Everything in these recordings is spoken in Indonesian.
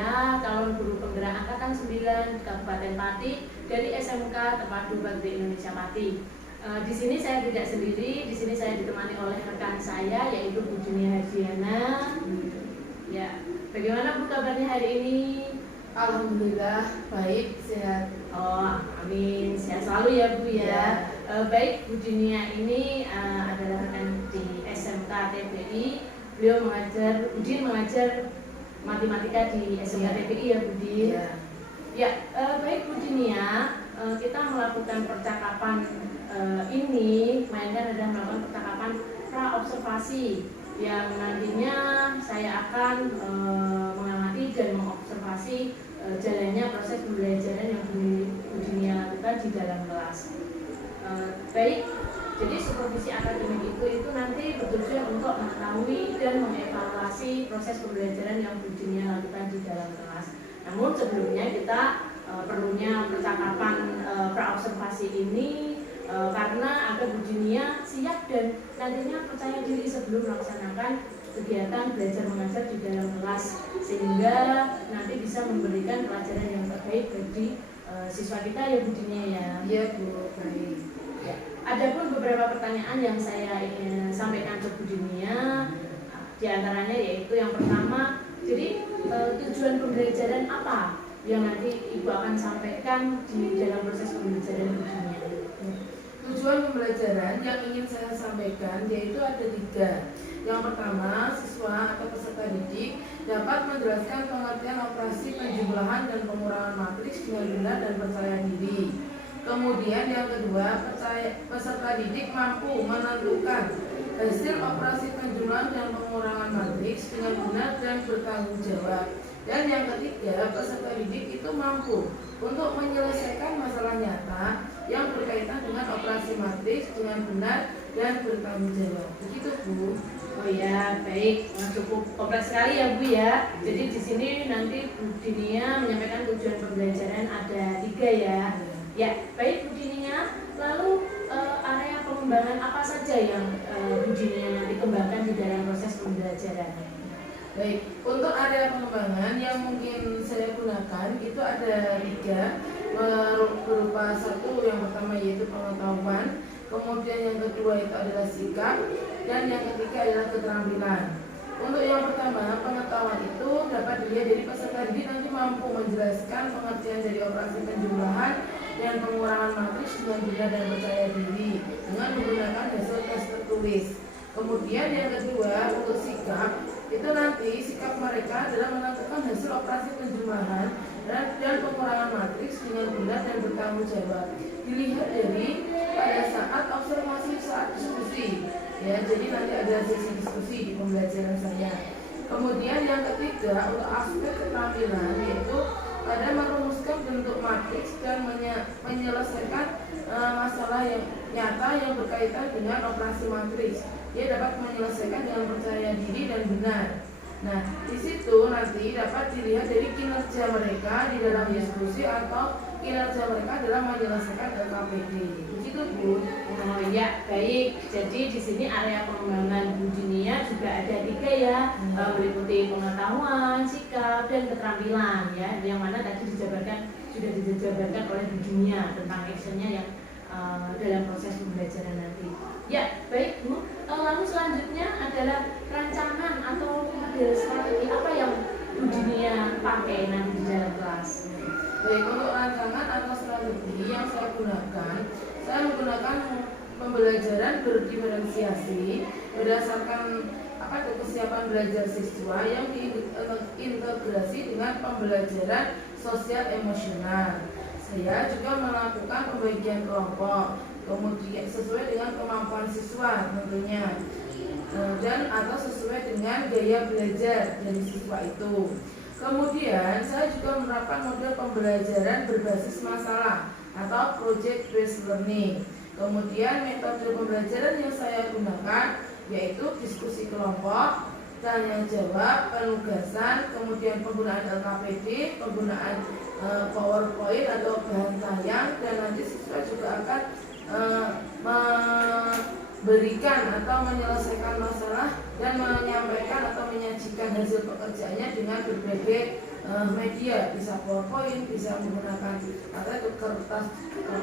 saya calon guru penggerak angkatan 9 Kabupaten Pati dari SMK Terpadu Bakti Indonesia Pati. Di sini saya tidak sendiri, di sini saya ditemani oleh rekan saya yaitu Bu Junia Hadiana. Ya, bagaimana Bu kabarnya hari ini? Alhamdulillah baik, sehat. Oh, amin, sehat selalu ya Bu ya. Baik, Bu Junia ini adalah rekan di SMK TPI. Beliau mengajar matematika di SMK TPI ya Bu Din. Ya, baik Bu Junia, kita melakukan percakapan ini mainkan adalah melakukan percakapan pra-observasi yang nantinya saya akan mengamati dan mengobservasi jalannya proses pembelajaran yang Bu Junia lakukan di dalam kelas. Baik, jadi supervisi akademik itu nanti bertujuan untuk mengetahui dan mengevaluasi proses pembelajaran yang Bu Junia lakukan di dalam kelas. Namun sebelumnya kita perlunya percakapan pra-observasi ini karena agar Bu Junia siap dan nantinya percaya diri sebelum melaksanakan kegiatan belajar mengajar di dalam kelas, sehingga nanti bisa memberikan pelajaran yang terbaik bagi siswa kita ya Bu Junia ya. Iya Bu, baik. Ya. Adapun beberapa pertanyaan yang saya ingin sampaikan ke Bu Junia, di antaranya yaitu yang pertama, jadi tujuan pembelajaran apa yang nanti Ibu akan sampaikan di dalam proses pembelajaran Bu Junia? Tujuan pembelajaran yang ingin saya sampaikan yaitu ada 3. Yang pertama, siswa atau peserta didik dapat menjelaskan pengertian operasi penjumlahan dan pengurangan matriks dengan benar dan percaya diri. Kemudian yang kedua, peserta didik mampu menentukan hasil operasi penjumlahan dan pengurangan matriks dengan benar dan bertanggung jawab. Dan yang ketiga, peserta didik itu mampu untuk menyelesaikan masalah nyata yang berkaitan dengan operasi matriks dengan benar dan bertanggung jawab. Begitu Bu. Oh ya, baik. Cukup kompleks sekali ya Bu ya. Jadi di sini nanti Bu Junia menyampaikan tujuan pembelajaran ada 3 ya. Ya, baik Bu Junia. Lalu area pengembangan apa saja yang Bu Junia nanti kembangkan di dalam proses pembelajaran? Baik, untuk area pengembangan yang mungkin saya gunakan itu ada 3, berupa 1 yang pertama yaitu pengetahuan, kemudian yang kedua itu adalah sikap, dan yang ketiga adalah keterampilan. Untuk yang pertama, pengetahuan itu dapat dilihat dari peserta didik nanti mampu menjelaskan pengertian dari operasi penjumlahan dan pengurangan matriks dengan benar dan percaya diri dengan menggunakan hasil tes tertulis. Kemudian yang kedua, untuk sikap itu nanti sikap mereka adalah menentukan hasil operasi penjumlahan dan pengurangan matriks dengan benar dan bertanggung jawab. Dilihat dari pada saat observasi saat diskusi, ya. Jadi nanti ada sesi diskusi di pembelajaran saya. Kemudian yang ketiga, untuk aspek keterampilan yaitu pada merumuskan bentuk matriks dan menyelesaikan masalah yang nyata yang berkaitan dengan operasi matriks. Dia dapat menyelesaikan dengan percaya diri dan benar. Nah, di situ nanti dapat dilihat dari kinerja mereka di dalam diskusi atau kinerja mereka dalam menyelesaikan LKPD. Begitu Bu. Oh ya, baik. Jadi di sini area pengembangan Bu Junia juga ada 3 ya, meliputi pengetahuan, sikap, dan keterampilan ya. Yang mana tadi sudah dijabarkan oleh Bu Junia tentang actionnya yang dalam proses pembelajaran nanti. Ya, baik Bu. Lalu selanjutnya adalah rancangan atau model strategi apa yang Bu Junia pakai nanti di dalam kelas? Baik, untuk rancangan atau strategi yang saya menggunakan pembelajaran berdiferensiasi berdasarkan kesiapan belajar siswa yang diintegrasi dengan pembelajaran sosial emosional. Saya juga melakukan pembagian kelompok, kemudian sesuai dengan kemampuan siswa tentunya, dan atau sesuai dengan gaya belajar dari siswa itu. Kemudian saya juga menerapkan model pembelajaran berbasis masalah atau project based learning. Kemudian metode pembelajaran yang saya gunakan yaitu diskusi kelompok, tanya jawab, penugasan, kemudian penggunaan LKPD, penggunaan PowerPoint atau bahan tayang, dan nanti siswa juga akan memberikan atau menyelesaikan masalah dan menyampaikan atau menyajikan hasil pekerjaannya dengan berbagai media, bisa PowerPoint, bisa menggunakan kertas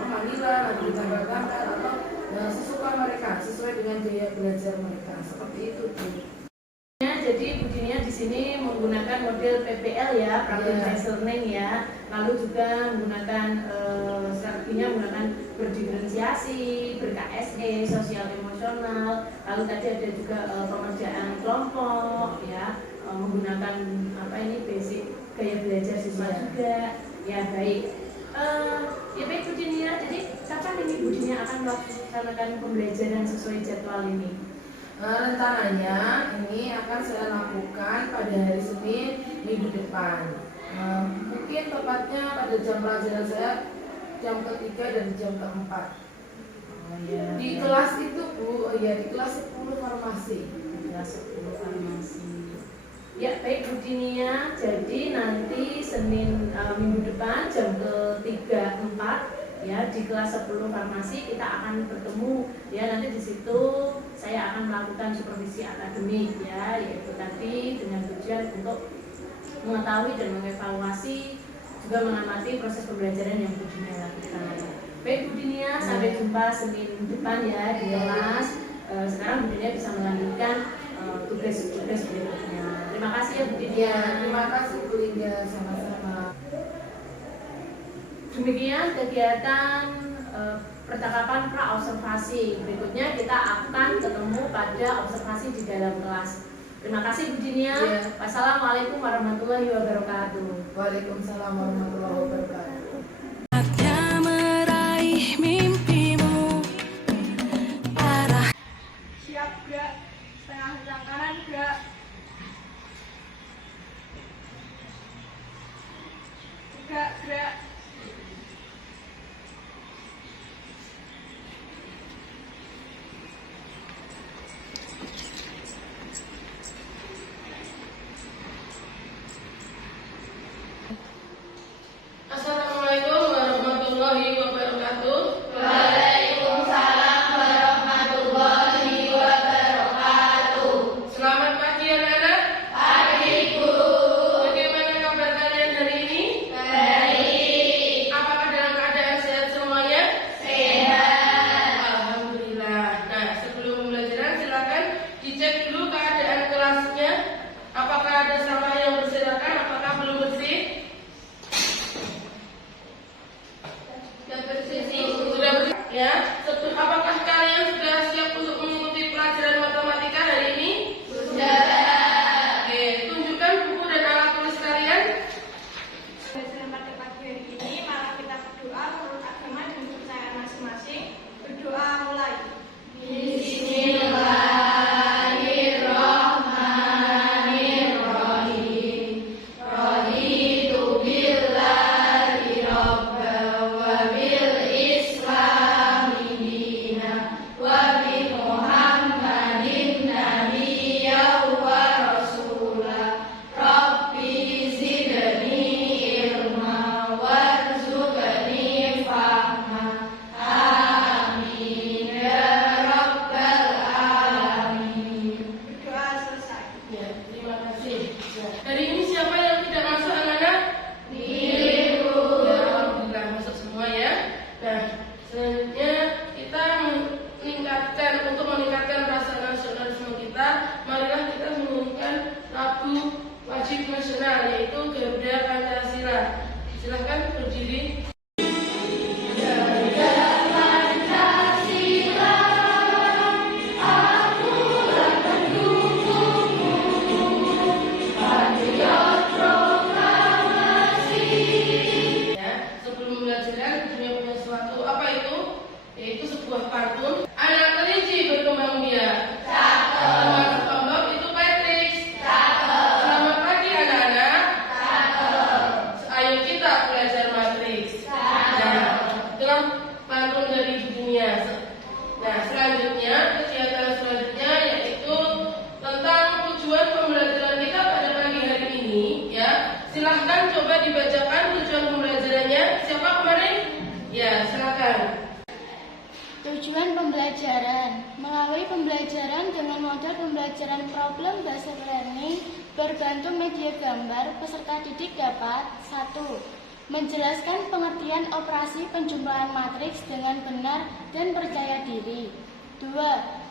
manila, nanti ditambah-tambah atau sesuka mereka, sesuai dengan gaya belajar mereka, seperti itu tuh. Jadi Bu Dinia di sini menggunakan model PPL ya, Problem Based Learning ya, lalu juga menggunakan strateginya menggunakan berdiferensiasi, ber-KSE, sosial emosional, lalu tadi ada juga pengerjaan kelompok ya, menggunakan basic gaya belajar siswa juga ya. Baik, ya baik Bu Dinia, jadi kapan ini Bu Dinia akan melaksanakan pembelajaran sesuai jadwal ini? Rencananya ini akan saya lakukan pada hari Senin minggu depan. Mungkin tepatnya pada jam pelajaran saya jam ketiga dan jam keempat. Di kelas itu Bu, ya di kelas 10 farmasi. Kelas 10 farmasi. Ya baik Bu Dinia, jadi nanti Senin minggu depan jam ketiga 4 ya di kelas 10 farmasi kita akan bertemu ya. Nanti di situ saya akan melakukan supervisi akademik ya, yaitu tadi dengan tujuan untuk mengetahui dan mengevaluasi juga mengamati proses pembelajaran yang Bu Dinia lakukan. Baik Bu Dinia, sampai jumpa Senin depan ya di kelas. Sekarang Bu Dinia bisa melanjutkan tugas-tugas berikutnya. Terima kasih ya Bu Dinia. Terima kasih Bu Linda, sama-sama. Demikian kegiatan percakapan pra-observasi. Berikutnya kita akan ketemu pada observasi di dalam kelas. Terima kasih Bu Dinia. Wassalamualaikum warahmatullahi wabarakatuh. Waalaikumsalam warahmatullahi wabarakatuh. Meraih mimpimu arah. Siap gerak, setengah selang kanan gerak. Gerak. Assalamualaikum warahmatullahi wabarakatuh. Waalaikumsalam warahmatullahi wabarakatuh. Selamat pagi anak-anak. Pagi Guru. Bagaimana kabar kalian hari ini? Baik. Apakah dalam keadaan sehat semuanya? Sehat. Alhamdulillah. Nah, sebelum pembelajaran silakan dicek dulu keadaan kelasnya. Apakah ada sampah yang berserakan? Apakah belum bersih? Sudah bersih ya. Apakah kalian sudah siap untuk mengikuti pelajaran matematika hari ini? Sudah. Oke, tunjukkan buku dan alat tulis kalian. Pelajaran pada pagi hari ini malah kita berdoa menurut agama dan kepercayaan masing-masing. Berdoa mulai. Bismillahirrahmanirrahim. Raditu billahi rabban wa bil islami dinan wa bi Muhammadin nabiyyan wa rasulah. Rabbi zidni ilma warzuqni fahma. Amin ya rabbal alamin. Berdoa selesai. Ya, terima kasih. Hari ini siapa yang tidak masuk anak-anak? Biru. Ya, alhamdulillah masuk semua ya. Nah, selanjutnya kita untuk meningkatkan rasa nasionalisme kita, marilah kita menyanyikan lagu wajib nasional yaitu Garuda Pancasila. Silahkan berdiri. Ya, sebelum pembelajaran dunia punya sesuatu apa itu? Yaitu sebuah pantun. Anak kelinci berkembang biak. Selamat tombok itu Patrick. Selamat pagi anak-anak. Ayo kita belajar matriks. Nah, itulah pantun dari dunia. Nah, selanjutnya kegiatan selanjutnya yaitu tentang tujuan pembelajaran kita pada pagi hari ini. Ya, silahkan coba dibacakan tujuan pembelajarannya. Siapa kemarin? Ya, silakan. Tujuan pembelajaran. Melalui pembelajaran dengan model pembelajaran problem based learning, Berbantu media gambar, peserta didik dapat 1. Menjelaskan pengertian operasi penjumlahan matriks dengan benar dan percaya diri. 2.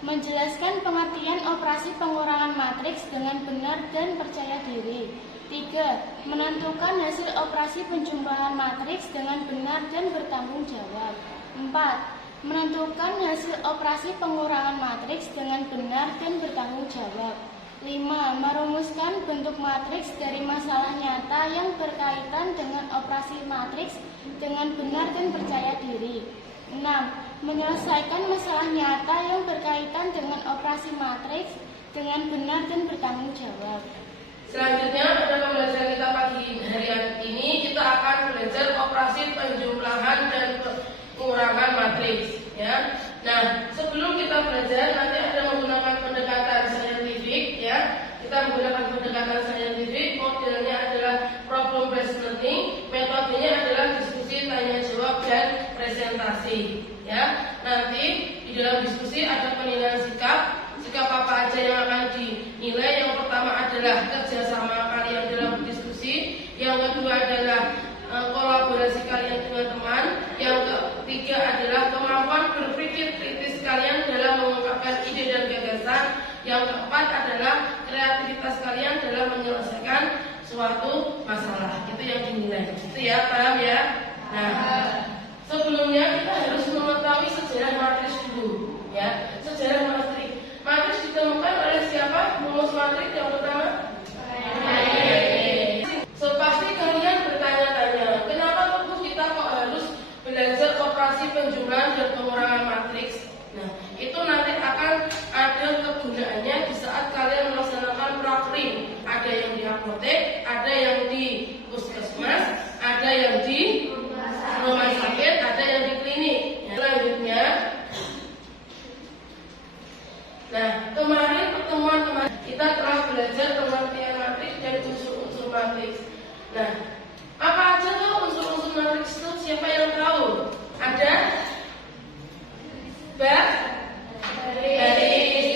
Menjelaskan pengertian operasi pengurangan matriks dengan benar dan percaya diri. 3. Menentukan hasil operasi penjumlahan matriks dengan benar dan bertanggung jawab. 4. Menentukan hasil operasi pengurangan matriks dengan benar dan bertanggung jawab. 5. Merumuskan bentuk matriks dari masalah nyata yang berkaitan dengan operasi matriks dengan benar dan percaya diri. 6. Menyelesaikan masalah nyata yang berkaitan dengan operasi matriks dengan benar dan bertanggung jawab. Selanjutnya pada pembelajaran kita pagi hari ini kita akan belajar operasi penjumlahan dan pengurangan matriks. Ya. Nah, sebelum kita belajar nanti ada menggunakan pendekatan saintifik. Ya, kita menggunakan pendekatan saintifik. Modelnya adalah problem based learning. Metodenya adalah diskusi, tanya jawab dan presentasi. Ya, nanti di dalam diskusi ada penilaian sikap. Sikap apa aja yang akan dinilai? Yang pertama adalah kerjasama kalian dalam berdiskusi. Yang kedua adalah kolaborasi kalian dengan teman. Yang ketiga adalah kemampuan berpikir kritis kalian dalam mengungkapkan ide dan gagasan. Yang keempat adalah kreativitas kalian dalam menyelesaikan suatu masalah. Itu yang dinilai. Itu ya, paham ya? Nah, sebelumnya kita harus mengetahui sejarah matriks dulu. Ya, sejarah matriks. Matriks ditemukan oleh siapa? Rumus matriks yang pertama? So, pasti kalian bertanya-tanya, kenapa tuh kita kok harus belajar operasi penjumlahan dan pengurangan matriks? Nah, itu nanti akan ada kegunaannya di saat kalian melaksanakan praktik. Ada yang di apotek, ada yang di puskesmas, ada yang di rumah sakit, ada yang di klinik. Selanjutnya, nah, pertemuan kemarin kita telah belajar pengertian matriks dan unsur-unsur matriks. Nah, apa aja tuh unsur-unsur matriks itu? Siapa yang tahu? Ada? Baris.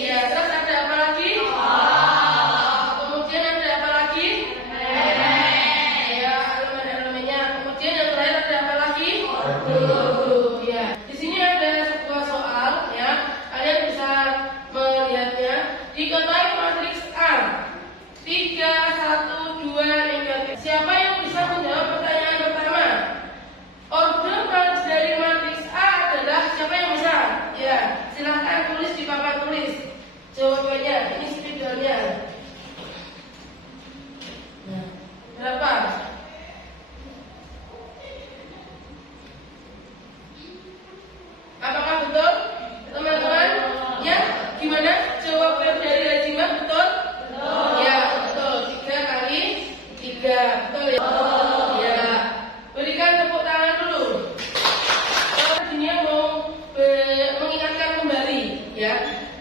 Ya, terus ada apa lagi? Kemudian ada apa lagi? Ya, elemen-elemennya. Kemudian yang terakhir ada apa lagi? Ya, di sini ada sebuah soal. Ya, kalian bisa melihatnya. Diketahui matriks A 3, 1, 2 negatif. Siapa yang bisa menjawab pertanyaan pertama? Order dari matriks A adalah siapa yang bisa? Ya, silahkan tulis di papan tulis jawabannya. Ini spidolnya. Nah, berapa? Apakah betul, teman-teman? Ya, gimana? Jawaban dari Rajimat betul? Betul. Ya, betul. 3 kali 3. Betul ya? Ya. Berikan tepuk tangan dulu. Selanjutnya mau mengingatkan kembali, ya.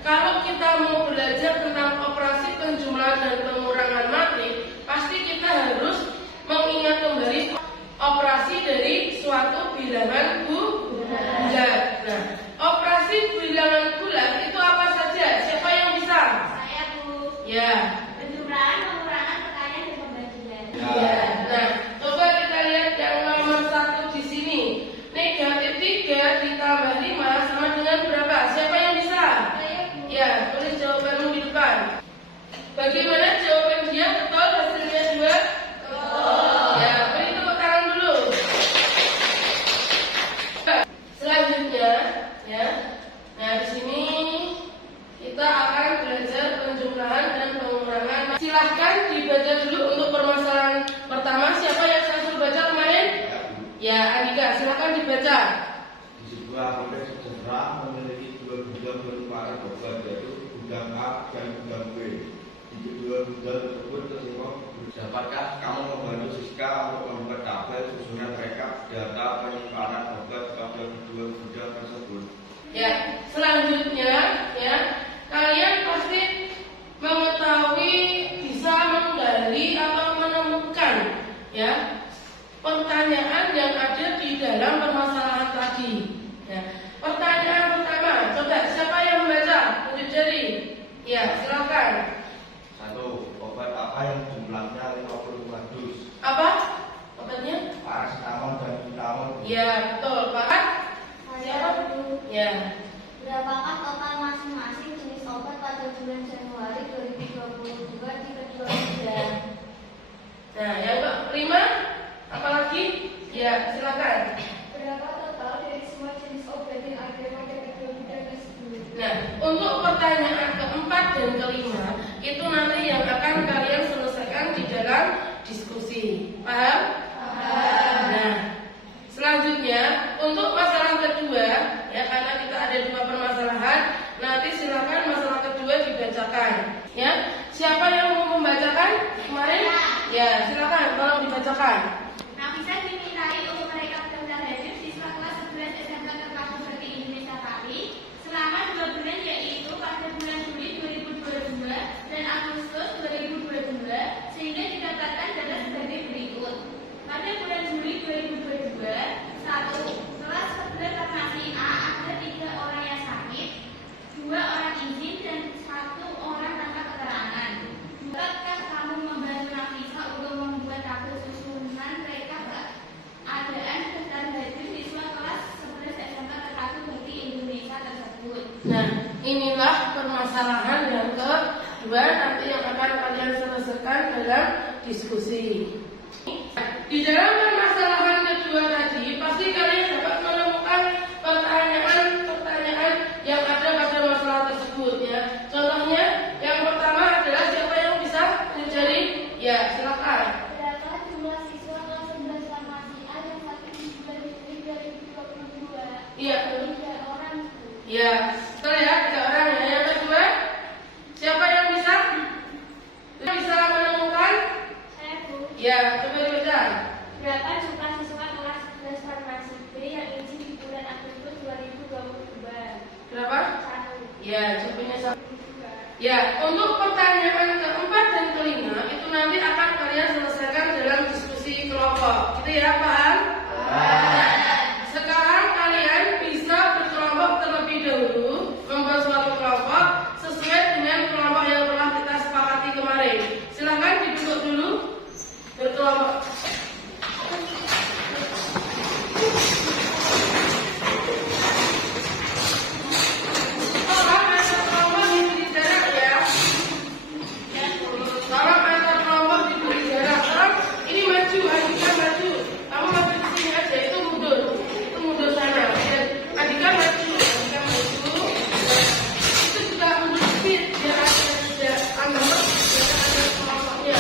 Kalau kita mau belajar tentang operasi penjumlahan dan pengurangan matriks, pasti kita harus mengingat kembali operasi dari suatu bilangan bulat. Nah, operasi bilangan bulat itu apa saja? Siapa yang bisa? Saya, Bu. Ya. Penjumlahan, pengurangan, perkalian, dan pembagian. Ya. Nah, coba kita lihat yang nomor 1 di sini. Negatif 3 ditambah 5 sama dengan berapa? Siapa yang bisa? Saya, Bu. Ya, tulis jawabanmu di depan. Bagaimana jawaban dia? Betul hasilnya 2? Betul. Ya, beri tepuk tangan dulu. Selanjutnya, ya. Nah, di sini kita akan belajar penjumlahan dan pengurangan. Silahkan dibaca dulu untuk permasalahan pertama. Siapa yang saya suruh baca kemarin? Ya, Andika, silahkan dibaca. Di sebuah konteks sejarah memiliki dua bidang merupakan obat, yaitu bidang A dan bidang B. Di kedua bidang tersebut tersimpan. Dapatkah kamu membantu Siska untuk membuat tabel susunan rekap data penyimpanan obat pada kedua bidang tersebut? Ya, selanjutnya, ya, kalian pasti mengetahui bisa menggali atau menemukan, ya, pertanyaan yang ada di dalam permasalahan tadi. Ya. Pertanyaan pertama, coba siapa yang membaca? Tunjuk jari. Ya, silakan. 1. obat apa yang jumlahnya 55 dus? Apa? Obatnya? Paracetamol dan Butamol. Ya, betul. Pak? Siapa? Ya. Berapakah total masing-masing jenis obat pada bulan Januari 2022 di kedua bidang? Nah, yang kelima, apalagi? Ya, silakan. Berapa total dari semua jenis obat yang ada pada kedua bidang tersebut? Nah, untuk pertanyaan keempat dan kelima, itu nanti yang akan kalian selesaikan di dalam diskusi. Paham? Nah, selanjutnya untuk masalah kedua, ya karena kita ada dua permasalahan, nanti silakan masalah kedua dibacakan. Ya, siapa yang mau membacakan kemarin? Ya, silakan tolong dibacakan. Nafisa dimintai untuk merekap daftar hadir siswa kelas 11 SMK terpadu Bakti Indonesia Pati selama 2 bulan, yaitu pada bulan Juli 2022 dan Agustus 2022, sehingga didapatkan data sebagai berikut. Pada bulan Juli 2022, 1. Kelas 11 farmasi A ada 3 orang yang sakit, 2 orang izin, dan 1 orang tanpa keterangan. Dapatkah kamu membantu Nafisa untuk membuat tabel susunan rekap keadaan daftar hadir siswa kelas 11 SMK terpadu Bakti Indonesia tersebut? Nah, inilah permasalahan yang kedua nanti yang akan kalian selesaikan dalam diskusi. Di dalam permasalahan kedua tadi, pasti kalian dapat menemukan pertanyaan-pertanyaan yang ada pada masalah tersebut, ya. Contohnya, yang pertama adalah siapa yang bisa mencari? Ya, silakan. Berapa jumlah siswa kelas 11 farmasi A yang sakit di bulan Juli 2022? Iya. 3 orang. Ya, betul ya, 3 orang ya. Yang kedua, siapa yang bisa? Bisa menemukan? Saya Bu. Ya, coba dibaca. Berapa jumlah siswa kelas 11 farmasi B yang izin di bulan Agustus 2022? Berapa? 1. Ya, jawabannya sama. Ya, untuk pertanyaan keempat dan kelima itu nanti akan kalian selesaikan dalam diskusi kelompok. Gitu ya, paham? Sekarang kalian bisa berkelompok terlebih dahulu, membuat suatu kelompok sesuai dengan kelompok yang telah kita sepakati kemarin. Silakan duduk dulu berkelompok. Tolong antar kelompok diberi jarak ya. Tolong antar kelompok diberi jarak. Tolong ini maju, Andika maju. Kamu maju ke sini aja, itu mundur sana. Dan Andika maju, Itu juga mundur sedikit biar ada kelompoknya.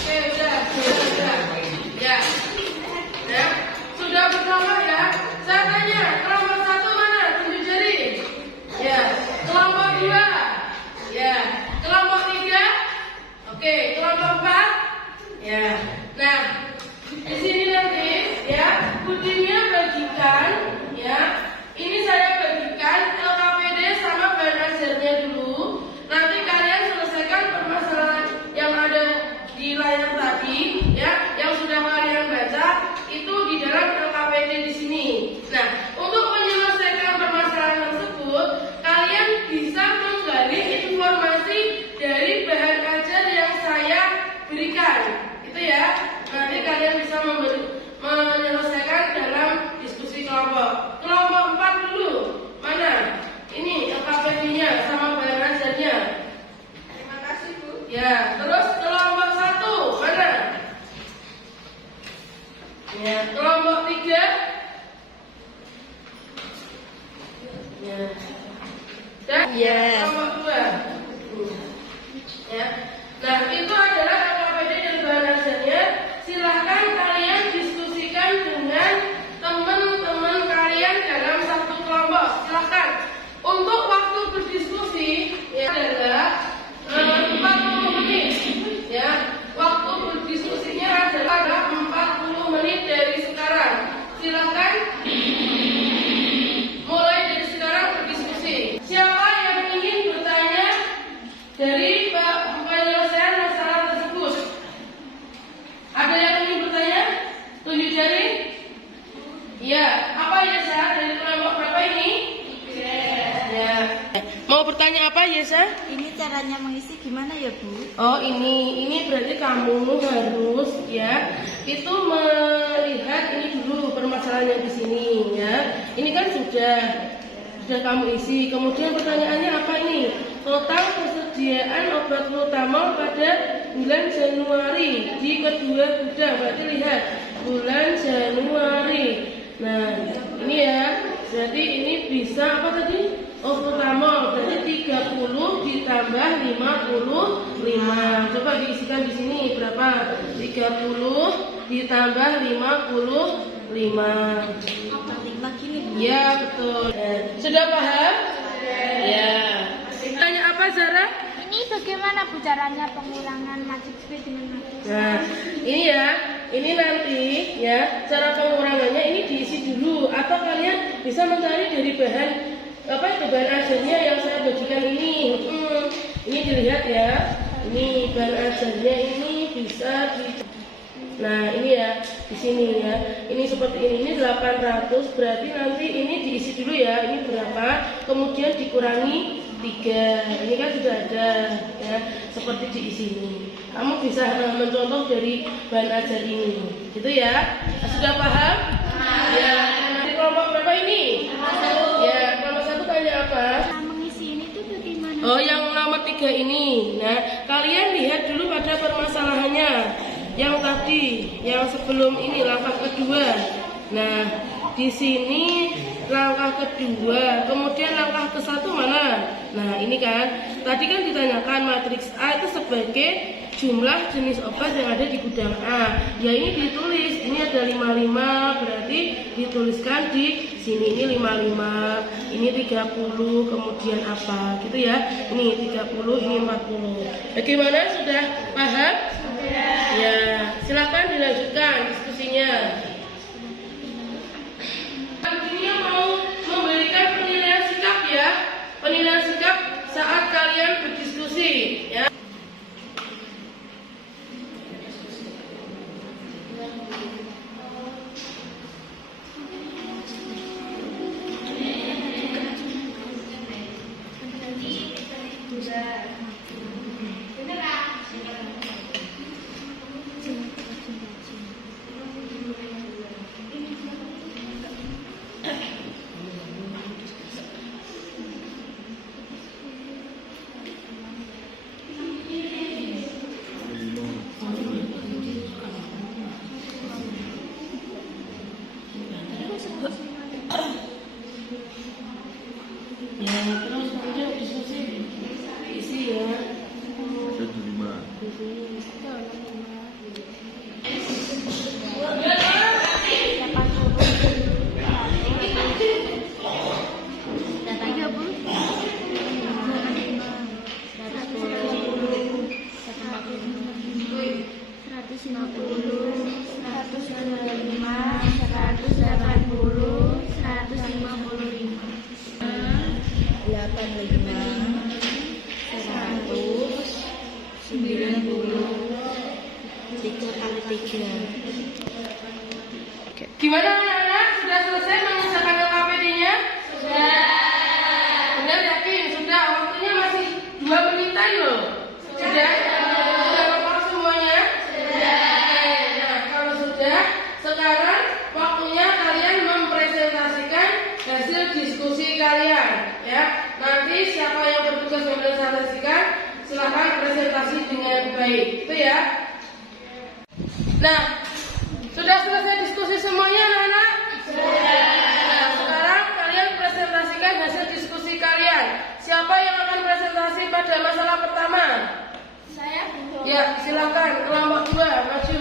Oke, udah. Ya. Ya, sudah berkelompok ya. Saya tanya, kelompok 1 mana? Tunjuk jari. Ya, kelompok 2. Ya, kelompok 3. Oke, kelompok 4. Ya. Nah, di sini nanti ya, pudingnya bagikan ya. Ini saya bagikan LKPD sama bahan ajarnya dulu. Nanti kalian selesaikan permasalahan yang ada di layar tadi ya, yang sudah kalian baca itu di dalam LKPD di sini. Nah, untuk menyelesaikan permasalahan tersebut, kalian bisa menggali informasi dari bahan ajar yang saya berikan. Itu ya. Nanti kalian bisa menyelesaikan dalam diskusi kelompok. Kelompok 4 dulu. Mana? Ini LKPD-nya sama bahan ajarnya. Terima kasih, Bu. Ya, terus kelompok 1 mana? Ya, kelompok 3. Ya. Dan kelompok 2. Ya. Nah, itu adalah LKPD dan bahan ajarnya. Silahkan kalian diskusikan dengan teman-teman kalian dalam satu kelompok. Silahkan. Untuk waktu berdiskusi ya adalah 40 menit. Ya, waktu berdiskusinya adalah 40 menit dari sekarang. Silahkan mulai dari sekarang berdiskusi. Siapa yang ingin bertanya dari penyelesaian masalah tersebut? Ada yang ingin bertanya? Tunjuk jari. Iya. Apa ya, Sa? Dari kelompok berapa ini? Ya. Mau bertanya apa? Yesa? Ini caranya mengisi gimana ya Bu? Oh ini berarti kamu harus ya itu melihat ini dulu permasalahan yang di sini ya. Ini kan sudah kamu isi. Kemudian pertanyaannya apa ini? Total persediaan obat glutamol pada bulan Januari di kedua gudang. Berarti lihat bulan Januari. Nah ini ya. Berarti ini bisa apa tadi? Glutamol berarti 30 ditambah 55. Coba diisikan di sini berapa? 30 ditambah 55. Lagi nih Bu. Ya betul. Sudah paham? Ya. Tanya apa Zara? Ini bagaimana Bu caranya pengurangan matrix B dengan matrix A? Nah, ini ya, ini nanti ya cara pengurangannya ini diisi dulu atau kalian bisa mencari dari bahan bahan ajarnya yang saya bagikan ini. Ini dilihat ya. Ini bahan ajarnya ini bisa di. Nah, ini ya di sini ya. Ini seperti ini 800 berarti nanti ini diisi dulu ya. Ini berapa? Kemudian dikurangi 3. Ini kan sudah ada ya, seperti diisi ini. Kamu bisa mencontoh dari bahan ajar ini. Gitu ya. Sudah paham? Ya. Nanti kelompok berapa ini? Ya, kelompok 1 tanya apa? Mengisi ini tuh bagaimana? Oh, yang nomor 3 ini. Nah, kalian lihat dulu pada permasalahannya. Yang tadi, yang sebelum ini langkah kedua. Nah, di sini langkah kedua, kemudian langkah ke-1 mana? Nah, ini kan tadi kan ditanyakan matriks A itu sebagai jumlah jenis obat yang ada di gudang A. Ya ini ditulis, ini ada 55, berarti dituliskan di sini ini 55, ini 30, kemudian apa gitu ya. Ini 30, ini 40. Bagaimana, sudah paham? Ya, silakan dilanjutkan diskusinya. Ini mau memberikan penilaian sikap ya, penilaian sikap saat kalian berdiskusi ya. Gimana anak-anak? Sudah selesai mengerjakan LKPD-nya? Sudah. Benar yakin? Sudah. Waktunya masih 2 menitan loh. Sudah? Sudah lengkap semuanya? Sudah. Nah, kalau sudah, sekarang waktunya kalian mempresentasikan hasil diskusi kalian. Ya. Nanti siapa yang bertugas mempresentasikan, silakan presentasi dengan baik. Itu ya. Nah, sudah selesai diskusi semuanya anak-anak? Sudah. Nah, sekarang kalian presentasikan hasil diskusi kalian. Siapa yang akan presentasi pada masalah pertama? Saya Bu. Ya, silakan kelompok 2 maju.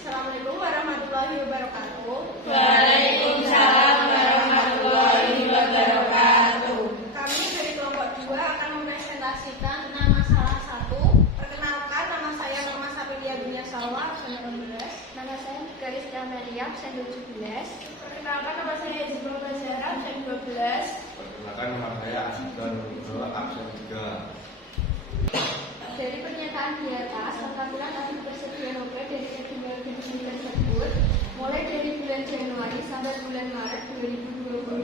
Assalamualaikum warahmatullahi wabarakatuh. Waalaikumsalam warahmatullahi wabarakatuh. Kami dari kelompok 2 akan mempresentasikan tentang masalah 1. Perkenalkan, nama saya Mama Sapilia Dunia Salwa, absen 18. Nama saya Garis Amelia, absen 17. Perkenalkan, nama saya Izbal Bazara, absen 12. Perkenalkan, nama saya Asyikan Nugroho, absen 3. Dari pernyataan di atas, apabila nanti persediaan obat dari kedua jenis tersebut mulai dari bulan Januari sampai bulan Maret 2022.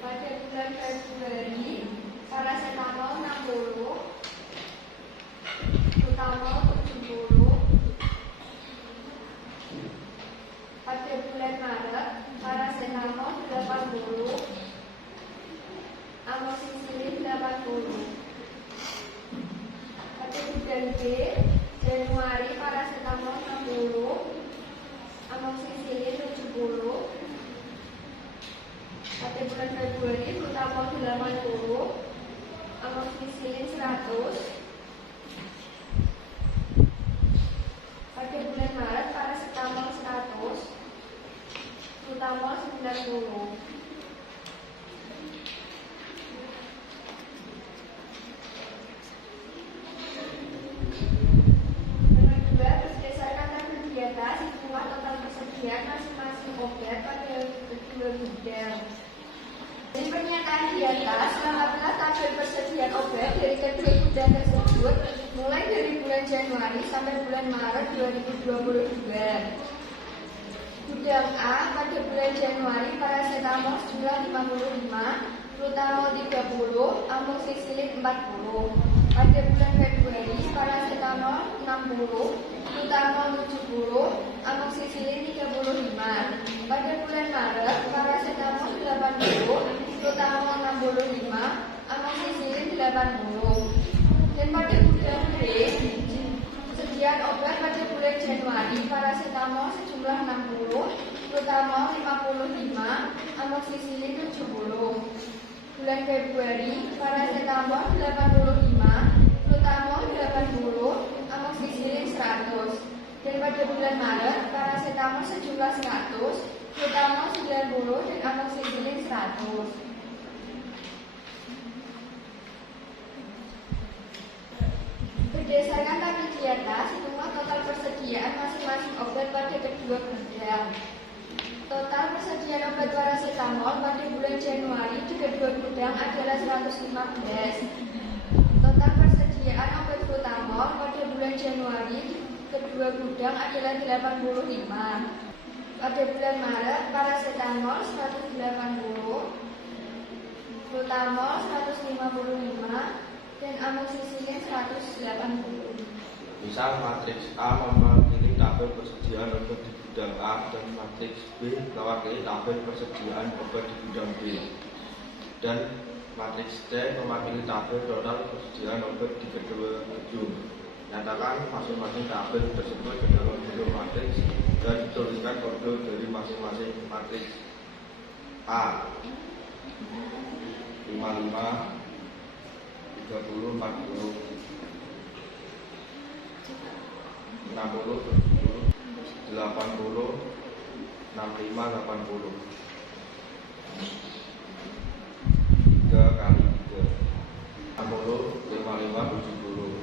Pada bulan Februari, paracetamol 60, Tutamol 70. Pada bulan Maret, paracetamol 80, amoxicillin 80. Pada bulan B, Januari, paracetamol 60, amoxicillin 70. Pada bulan Februari, Tutamol 80, amoxicillin 100. Pada bulan Maret, paracetamol 100, Tutamol 90. Nomor 2, berdasarkan tabel di atas, jumlah total persediaan masing-masing obat pada kedua bidang. Dari pernyataan di atas, lengkaplah tabel persediaan obat dari kedua gudang tersebut mulai dari bulan Januari sampai bulan Maret 2022. Gudang A pada bulan Januari paracetamol sejumlah 55, Tutamol 30, amoxicillin 40. Pada bulan Februari paracetamol 60, Tutamol 70, amoxicillin 35. Pada bulan Maret paracetamol 80, Tutamol 65, amoxicillin 80. Dan pada bulan B, persediaan obat pada bulan Januari paracetamol sejumlah 60, Tutamol 55, amoxicillin 70. Bulan Februari paracetamol 85, Tutamol 80, amoxicillin 100. Dan pada bulan Maret paracetamol sejumlah 100, Tutamol 90 dan amoxicillin 100. Berdasarkan tabel di atas, hitunglah total persediaan masing-masing obat pada kedua gudang. Total persediaan obat paracetamol pada bulan Januari di kedua gudang adalah 115. Total persediaan obat Tutamol pada bulan Januari di kedua gudang adalah 85. Pada bulan Maret, paracetamol 180, Tutamol 155, dan amoxicillin 180. Misal matriks A mewakili tabel persediaan obat di gudang A dan matriks B mewakili tabel persediaan obat di gudang B, dan matriks C mewakili tabel total persediaan obat di kedua gedung. Nyatakan masing-masing tabel tersebut ke dalam bentuk matriks dan dituliskan kode dari masing-masing matriks. A 55, 30, 40, 60, 70, 80, 65, 80. 3 kali 3 60, 55, 70,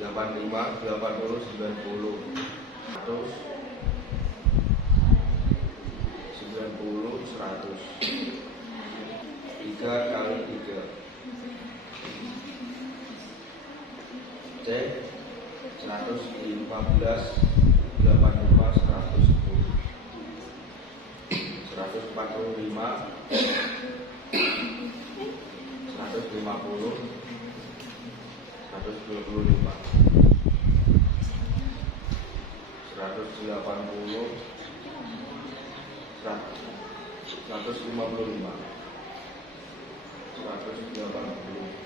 85, 80, 90, 100, 90, 100. 3 kali 3 C 115, 85, 110, 145, 150, 125, 180, 155, 180.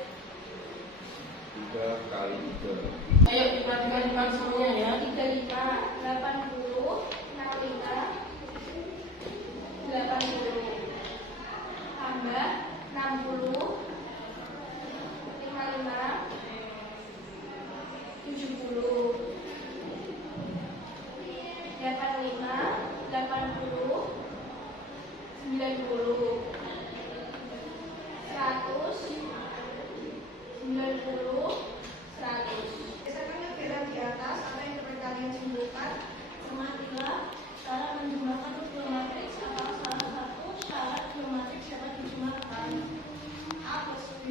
3 kali 3. Ayo diperhatikan semuanya ya. 35, 80, 65, 80. Tambah 60, 55, 70. 85, 80, 90. 100, 90, 100. Berdasarkan tabel di atas, apa yang dapat kalian simpulkan? Amatilah cara menjumlahkan dua matriks atau salah satu syarat dua matriks dapat dijumlahkan. A plus B,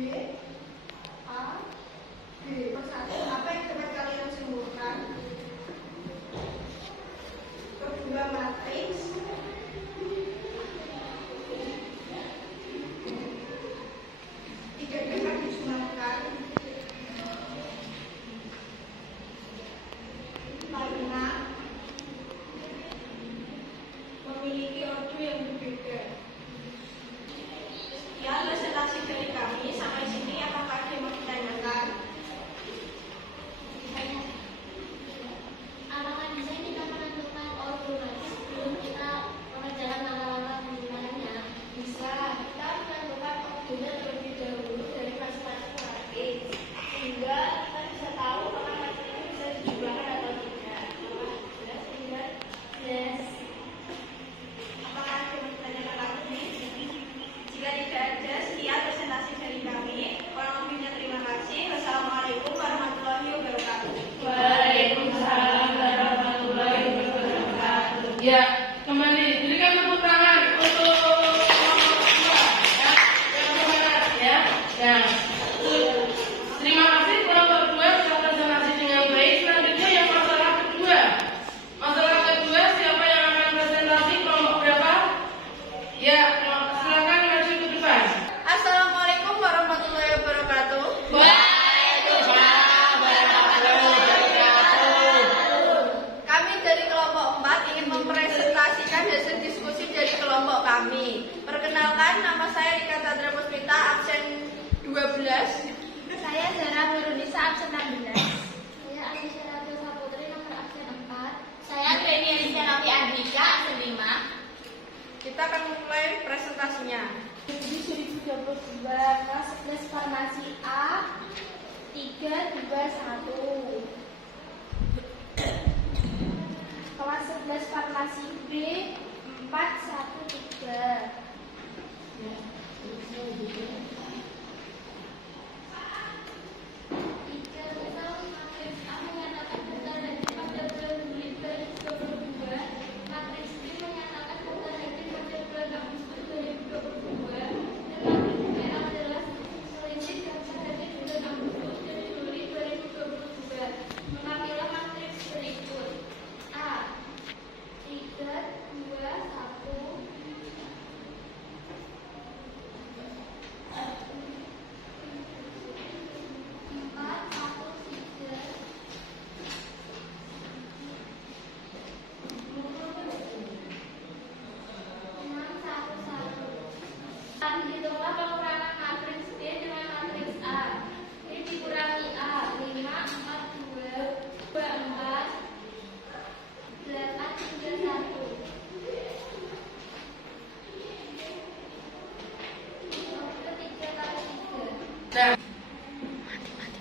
A, B. Persatu, apa yang dapat kalian simpulkan? saya Rika Tadra Puspita, absen 12. Saya Zara Nurunisa, absen 16. Saya Alicia Ratu Saputri, nomor absen 4. Saya Beni Alicia Novi Andika, absen 5. Kita akan mulai presentasinya. Di 2022, kelas 11 farmasi A 321. Kelas 11 farmasi B 413. Mengambil matriks berikut. A 3, 2, 1. Hitunglah pengurangan matriks B dengan matriks A. Ini dikurangi A 5, 4, 2, 4, 8, 3, 1. Ketiga kali 3. Nah,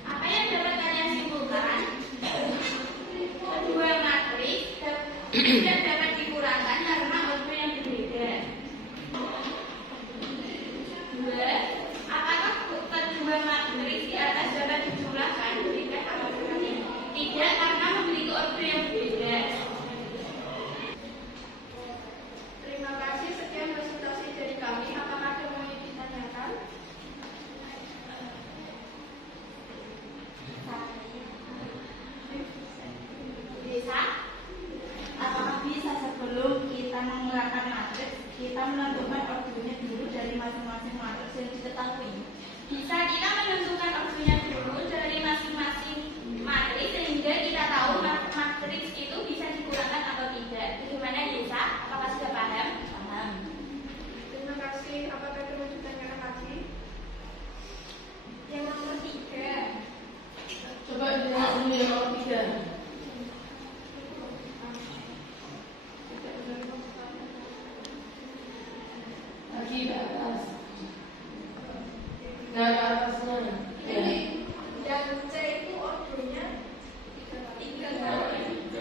Apa yang dapat kalian simpulkan? Kedua matriks tidak dapat dikurangkan karena output yang berbeda. 2. Apakah kedua matriks di atas dapat dijumlahkan? Tidak, karena memiliki output yang berbeda. Terima kasih, sekian presentasi dari kami. Apakah ada yang mau ditanyakan? Bisa? Apakah bisa sebelum kita menggunakan matriks, kita menentukan outputnya dulu dari masing-masing matriks yang diketahui? Bisa, kita menentukan outputnya dulu dari masing-masing matriks sehingga kita tahu matriks itu bisa dikurangkan atau tidak. Bagaimana Desa? Apakah sudah paham? Paham. Terima kasih. Apakah ada yang mau ditanyakan lagi? Yang nomor 3. coba dilihat dulu yang nomor 3. Lagi ke atas. Nah, ke atasnya. Ya. Yang C itu outputnya 3 kali.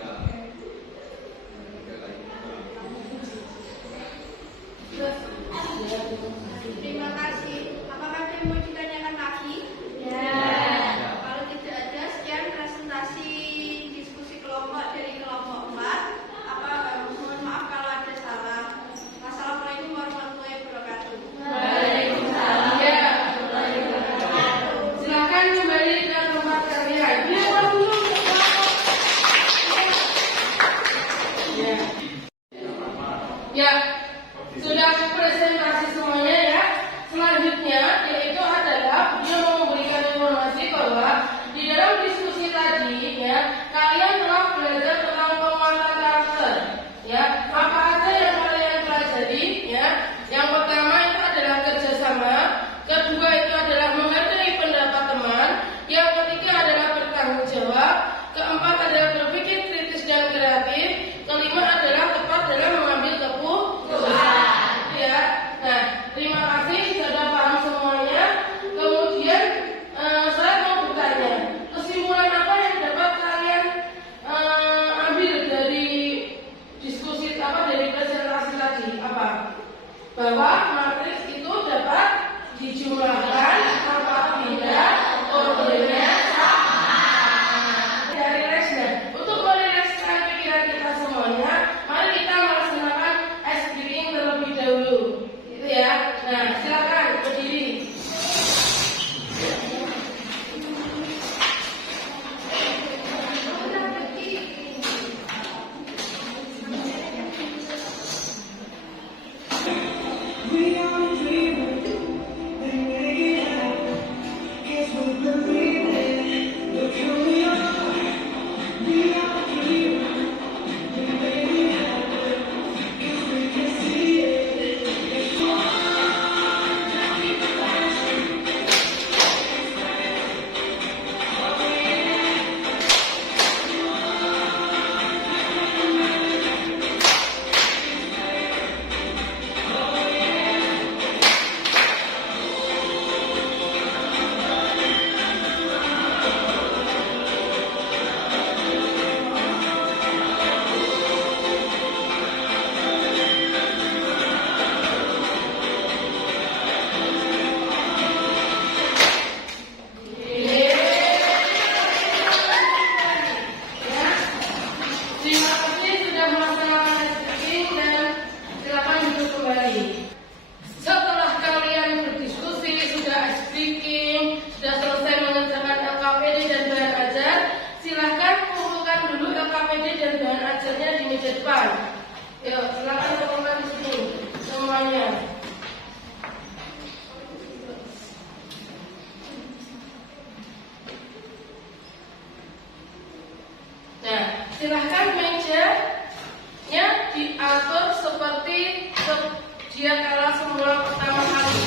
Terima kasih. Apakah ada yang mau ditanyakan lagi? Kalau tidak ada, sekian presentasi diskusi kelompok dari kelompok 4. Mohon maaf kalau ada salah. Wassalamualaikum warahmatullahi wabarakatuh. Ya. Silakan kembali ke tempat kalian. Ya. Ya. Sudah presentasi semuanya ya. Selanjutnya yaitu adalah dia mau memberikan informasi bahwa di dalam diskusi tadi ya kalian telah belajar tentang penguatan karakter. Ya, apa aja yang kalian pelajari? Ya, yang pertama itu adalah kerjasama, kedua itu adalah menghargai pendapat teman, yang ketiga adalah bertanggung jawab, keempat adalah berpikir kritis dan kreatif, kelima adalah tepat dalam mengambil keputusan. Ya, nah terima kasih sudah paham semuanya. Kemudian saya mau bertanya, kesimpulan apa yang dapat kalian depan. Yuk, silakan teman-teman di sini semuanya. Nah, silahkan mejanya diatur seperti sedia kala semula pertama kali.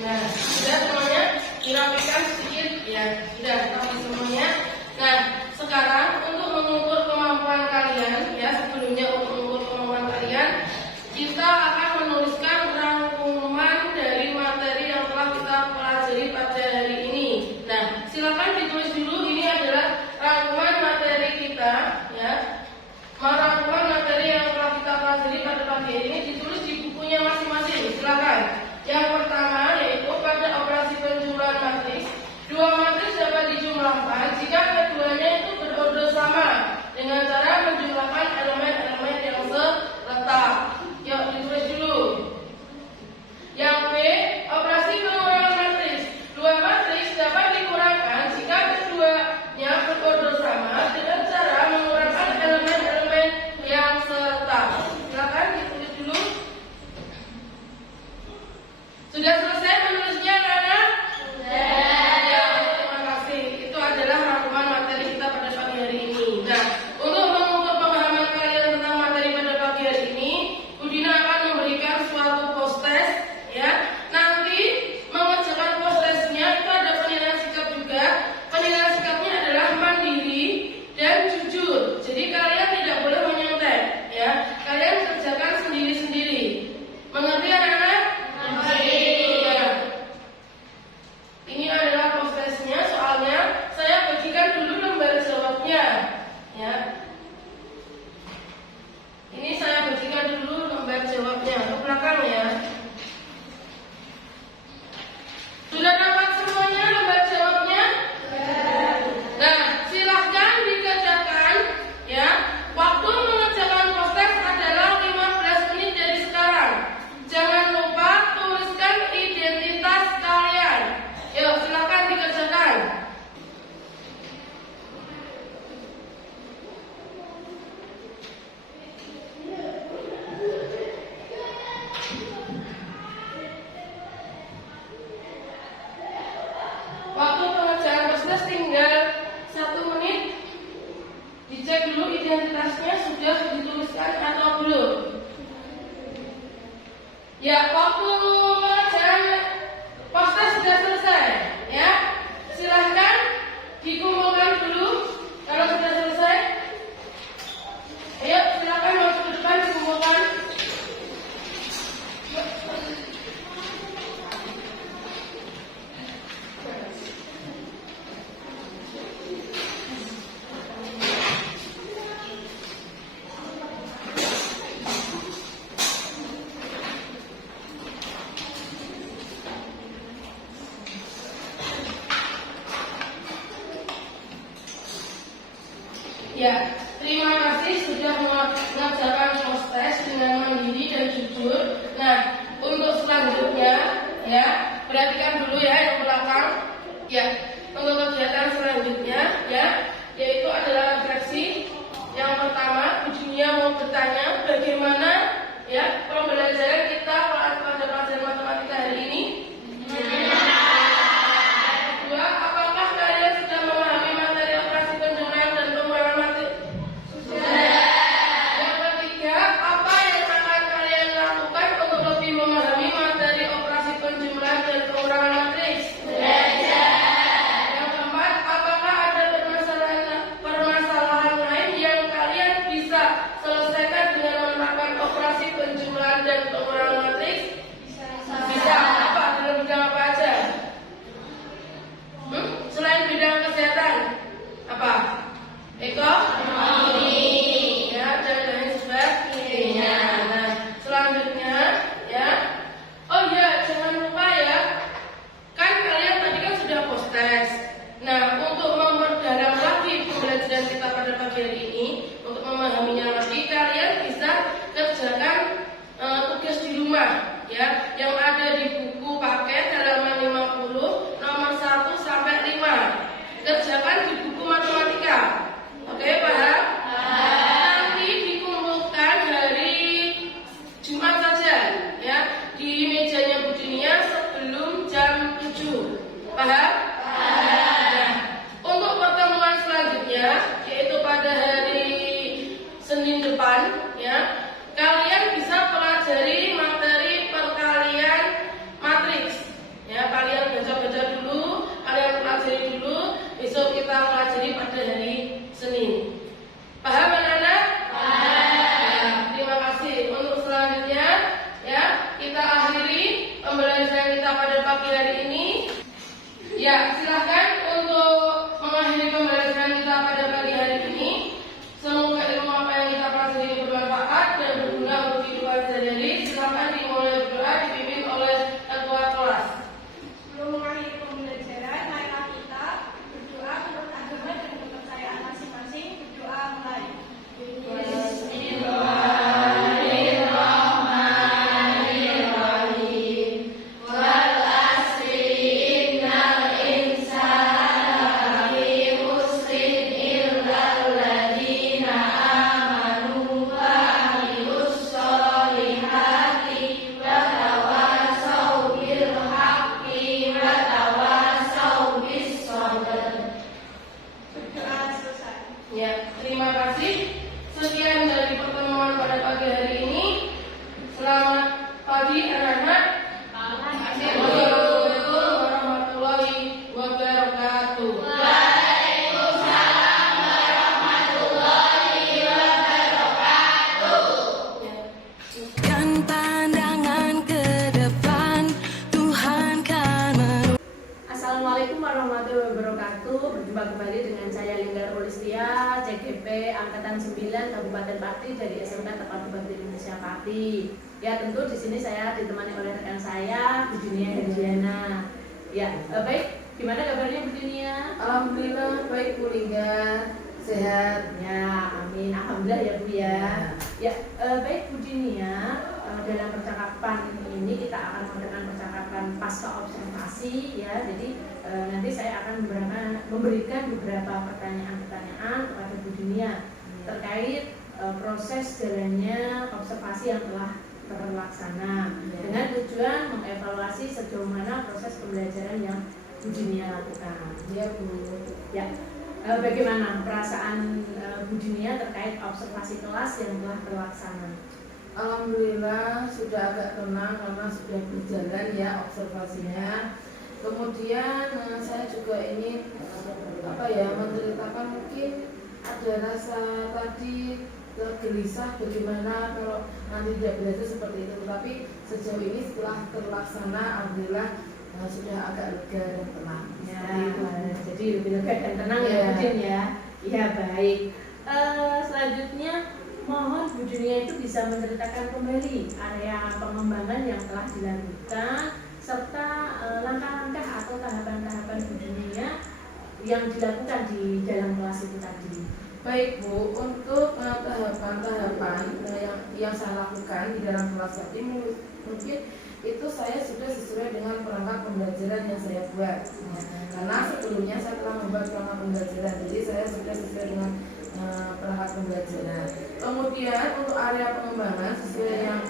Nah, sudah semuanya dirapikan sedikit ya, sudah rapi semuanya. Nah, sekarang untuk mengukur kemampuan kalian ya, sebelumnya untuk mengukur kemampuan kalian, kita akan menuliskan rangkuman dari materi yang telah kita pelajari pada hari ini. Nah, silakan ditulis dulu, ini adalah rangkuman materi kita ya. Rangkuman materi yang telah kita pelajari pada pagi ini ditulis di bukunya masing-masing. Silakan. Yang pertama yaitu pada operasi penjumlahan matriks, dua matriks dapat dijumlahkan jika keduanya itu berorder sama dengan cara menjumlahkan elemen-elemen yang seletak. Yuk ditulis dulu. Yang B, operasi pengurangan matriks. Dua matriks dapat dikurangkan jika keduanya berorder sama dengan cara mengurangkan elemen-elemen yang seletak. Silakan ditulis dulu. Sudah selesai menulisnya, anak-anak? Ya, terima kasih. Itu adalah rangkuman materi kita pada pagi hari ini. Nah, untuk mengukur pemahaman kalian tentang materi pada pagi hari ini, Bu Dina akan memberikan suatu post test ya. Nanti mengerjakan post testnya itu ada penilaian sikap juga. Penilaian sikapnya adalah mandiri dan jujur. Jadi kalian tidak boleh menyontek ya. Kalian kerjakan sendiri-sendiri. Mengerti anak-anak? Ini adalah post testnya, soalnya saya bagikan dulu lembar jawabnya ya. Ini saya bagikan dulu lembar jawabnya ke belakang ya. Sudah dapat semuanya lembar jawabnya? Nah, silahkan dikerjakan ya. Waktu mengerjakan post test adalah 15 menit dari sekarang. Jangan lupa tuliskan identitas kalian. Yuk, silakan dikerjakan. Waktu pengerjaan proses tinggal 1 menit. Dicek dulu identitasnya sudah dituliskan atau belum. Ya, waktu pengerjaan proses sudah selesai ya. Silahkan dikumpulkan dulu kalau sudah selesai. Ayo silakan waktu ke depan dikumpulkan. Ya, terima kasih sudah mengerjakan post test dengan mandiri dan jujur. Nah, untuk selanjutnya ya, perhatikan dulu ya yang belakang. Ya, untuk kegiatan selanjutnya ya, yaitu adalah refleksi. Yang pertama, Budinia mau bertanya bagaimana ya pembelajaran kita pada pelajaran matematika hari ini. Kedua, apakah kalian sudah memahami materi operasi penjumlahan dan pengurangan matriks? Sudah. Yang ketiga, apa yang akan kalian lakukan untuk lebih memahami materi operasi penjumlahan dan pengurangan matriks? Ya, silakan untuk mengakhiri pembelajaran kita pada pagi hari ini. Semoga ilmu apa yang kita pelajari bermanfaat dan berguna untuk kehidupan sehari-hari. Silakan dimulai berdoa dipimpin oleh ketua kelas. Sebelum mengakhiri pembelajaran, marilah kita berdoa menurut agama dan kepercayaan masing-masing. Berdoa mulai. Berdoa selesai. Ya, terima kasih. Sekian dari pertemuan pada pagi hari ini. Selamat pagi anak-anak. Assalamualaikum warahmatullahi wabarakatuh. Dan pandangan ke depan Tuhan kan Assalamualaikum warahmatullahi wabarakatuh. Berjumpa kembali dengan saya Linggar Ulistia, CGP Angkatan 9 Kabupaten Pati dari SMK Tepat Bakti Indonesia Pati. Ya, tentu di sini saya ditemani oleh rekan saya Bu Dinia Herdiana. Ya, baik. Gimana kabarnya Bu Dinia? Alhamdulillah baik Bu Linggar, sehat. Ya, amin. Alhamdulillah ya Bu ya. Ya, baik Bu Dinia. Dalam percakapan ini kita akan mengadakan percakapan pasca observasi ya. Jadi nanti saya akan memberikan beberapa pertanyaan-pertanyaan kepada Bu Dinia terkait proses jalannya observasi yang telah terlaksana dengan tujuan mengevaluasi sejauh mana proses pembelajaran yang Bu Dinia lakukan. Ya Bu. Ya, bagaimana perasaan Bu Dinia terkait observasi kelas yang telah terlaksana? Alhamdulillah sudah agak tenang karena sudah berjalan ya observasinya. Kemudian saya juga ingin menceritakan mungkin ada rasa tadi tergelisah bagaimana kalau nanti tidak belajar seperti itu. Tetapi sejauh ini setelah terlaksana alhamdulillah sudah agak lega dan tenang. Ya, Seperti itu. jadi lebih lega dan tenang ya Bu Din ya. Ya baik. Selanjutnya mohon Bu Dinia itu bisa menceritakan kembali area pengembangan yang telah dilakukan serta langkah-langkah atau tahapan-tahapan Bu Dinia yang dilakukan di dalam kelas itu tadi. Baik Bu, untuk tahapan-tahapan yang saya lakukan di dalam kelas tadi mungkin itu saya sudah sesuai dengan perangkat pembelajaran yang saya buat. Karena sebelumnya saya telah membuat perangkat pembelajaran, jadi saya sudah sesuai dengan perangkat pembelajaran. Kemudian untuk area pengembangan sesuai yang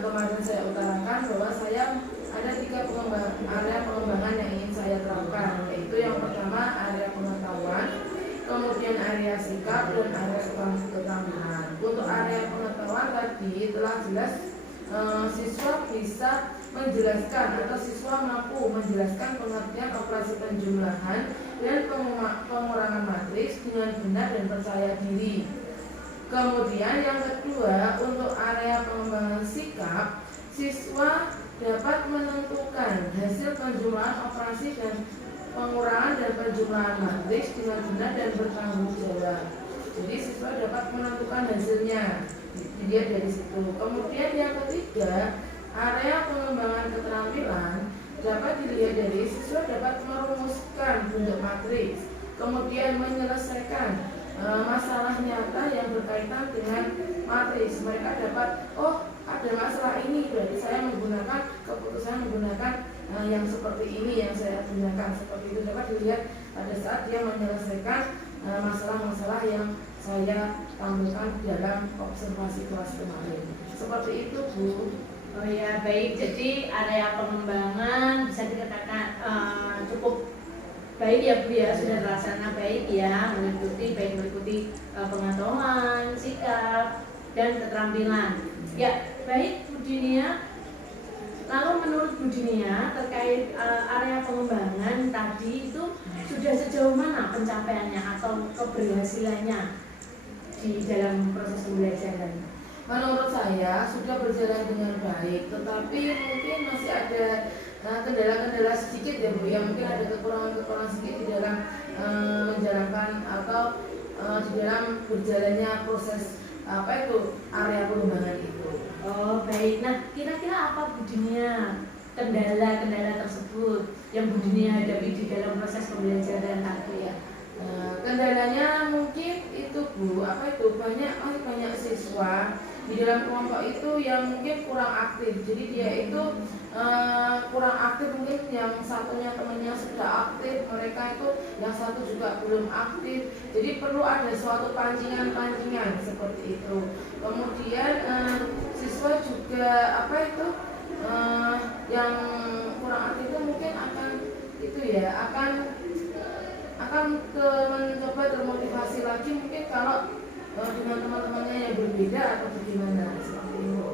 kemarin saya utarakan bahwa saya ada 3 area pengembangan yang ingin saya terapkan, yaitu yang pertama area pengetahuan, kemudian area sikap dan area keterampilan. Untuk area pengetahuan tadi telah jelas siswa bisa menjelaskan atau siswa mampu menjelaskan pengertian operasi penjumlahan dan pengurangan matriks dengan benar dan percaya diri. Kemudian yang kedua, untuk area pengembangan sikap, siswa dapat menentukan hasil penjumlahan operasi dan pengurangan dan penjumlahan matriks dengan benar dan bertanggung jawab. Jadi siswa dapat menentukan hasilnya, dilihat dari situ. Kemudian yang ketiga, area pengembangan keterampilan dapat dilihat dari siswa dapat merumuskan bentuk matriks, kemudian menyelesaikan masalah nyata yang berkaitan dengan matriks. Mereka dapat, oh ada masalah ini, berarti saya menggunakan keputusan menggunakan yang seperti ini yang saya gunakan. Seperti itu dapat dilihat pada saat dia menyelesaikan masalah-masalah yang saya tampilkan dalam observasi kelas kemarin. Seperti itu Bu. Oh ya baik, jadi area pengembangan bisa dikatakan cukup baik ya Bu ya, sudah terlaksana baik ya, meliputi pengetahuan, sikap dan keterampilan. Ya baik Bu Dinia. Lalu menurut Bu Dinia terkait area pengembangan tadi itu sudah sejauh mana pencapaiannya atau keberhasilannya di dalam proses pembelajaran? Menurut saya sudah berjalan dengan baik, tetapi mungkin masih ada kendala-kendala sedikit ya Bu, yang mungkin ada kekurangan-kekurangan sedikit di dalam menjalankan atau di dalam berjalannya proses area pengembangan itu. Oh baik, nah kira-kira apa Bu Dinia kendala-kendala tersebut yang Bu Dinia hadapi di dalam proses pembelajaran tadi ya? Kendalanya mungkin itu Bu, banyak siswa di dalam kelompok itu yang mungkin kurang aktif. Jadi dia itu kurang aktif, mungkin yang satunya temannya sudah aktif, mereka itu yang satu juga belum aktif. Jadi perlu ada suatu pancingan-pancingan seperti itu. Kemudian siswa juga yang kurang aktif itu mungkin akan mencoba termotivasi lagi mungkin kalau dengan teman-temannya yang berbeda atau bagaimana seperti itu.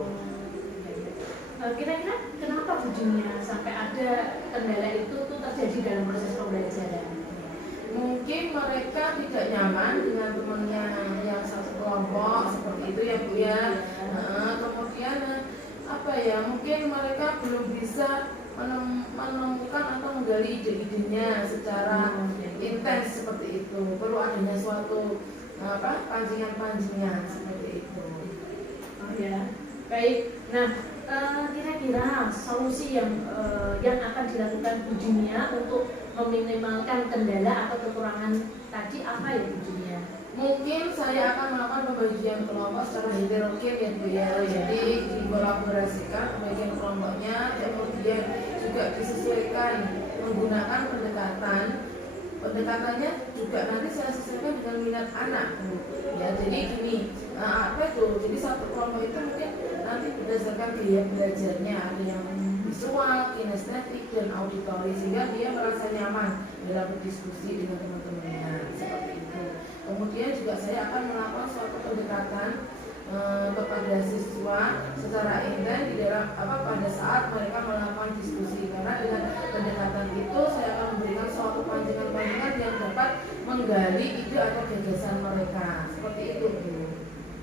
Kira-kira kenapa Bu Dinia sampai ada kendala itu tuh terjadi dalam proses pembelajaran? Mungkin mereka tidak nyaman dengan temannya yang satu kelompok seperti itu ya Bu ya. Kemudian mungkin mereka belum bisa menemukan atau menggali ide-idenya secara intens seperti itu. Perlu adanya suatu pancingan-pancingan seperti itu. Oh ya, baik. Nah, kira-kira solusi yang akan dilakukan Bu Dinia untuk meminimalkan kendala atau kekurangan tadi apa ya Bu Dinia? Mungkin saya akan melakukan pembagian kelompok secara heterogen ya Bu ya. Jadi dikolaborasikan pembagian kelompoknya, kemudian juga disesuaikan menggunakan pendekatannya juga nanti saya sesuaikan dengan minat anak Bu. Ya, jadi gini, jadi satu kelompok itu mungkin nanti berdasarkan gaya belajarnya, ada yang visual, kinestetik, dan auditori, sehingga dia merasa nyaman dalam berdiskusi dengan teman-temannya seperti itu. Kemudian juga saya akan melakukan suatu pendekatan kepada siswa secara intens di dalam pada saat mereka melakukan diskusi, karena dengan pendekatan itu saya akan memberikan suatu pancingan-pancingan yang dapat menggali ide atau gagasan mereka seperti itu Bu.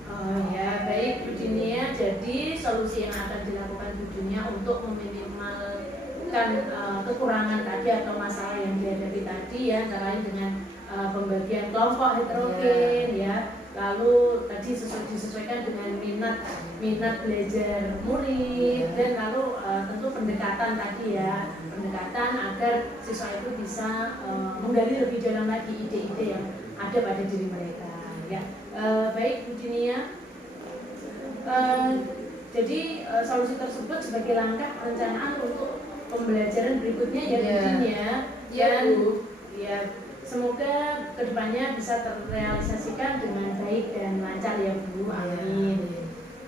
Oh ya, baik Bu Dinia. Jadi solusi yang akan dilakukan Bu Dinia untuk meminimalkan kekurangan tadi atau masalah yang dihadapi tadi ya, antara lain dengan pembagian kelompok heterogen ya. Lalu tadi disesuaikan dengan minat belajar murid, dan lalu tentu pendekatan tadi ya, pendekatan agar siswa itu bisa menggali lebih dalam lagi ide-ide yang ada pada diri mereka ya. Baik Bu Dinia, jadi solusi tersebut sebagai langkah perencanaan untuk pembelajaran berikutnya ya Bu Dinia. Dan ya semoga kedepannya bisa terrealisasikan dengan baik dan lancar ya Bu. Amin.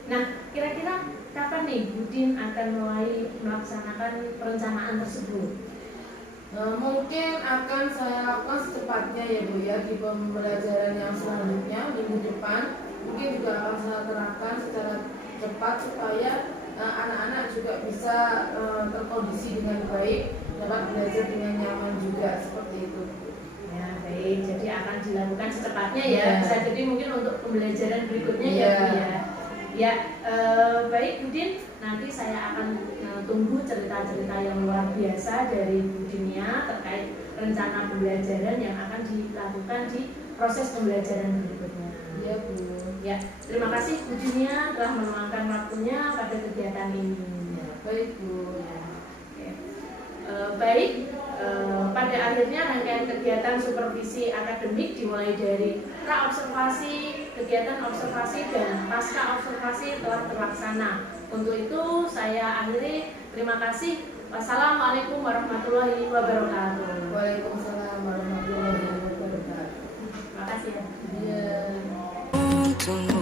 Nah, kira-kira kapan nih Budin akan mulai melaksanakan perencanaan tersebut? Mungkin akan saya lakukan secepatnya ya Bu ya, di pembelajaran yang selanjutnya minggu depan. Mungkin juga akan saya terapkan secara cepat supaya anak-anak juga bisa terkondisi dengan baik, dapat belajar dengan nyaman juga seperti itu. Ya baik, jadi akan dilakukan secepatnya ya. Bisa jadi mungkin untuk pembelajaran berikutnya ya Bu ya. Ya, baik Budin, nanti saya akan tunggu cerita-cerita yang luar biasa dari Bu Dinia terkait rencana pembelajaran yang akan dilakukan di proses pembelajaran berikutnya. Ya Bu. Ya, terima kasih Bu Dinia telah meluangkan waktunya pada kegiatan ini. Ya, baik Bu. Ya, oke. Baik, pada akhirnya rangkaian kegiatan supervisi akademik dimulai dari pra-observasi, kegiatan observasi, dan pasca observasi telah terlaksana. Untuk itu saya akhiri. Terima kasih. Wassalamualaikum warahmatullahi wabarakatuh. Waalaikumsalam warahmatullahi wabarakatuh. Terima kasih ya. Ya. Untukmu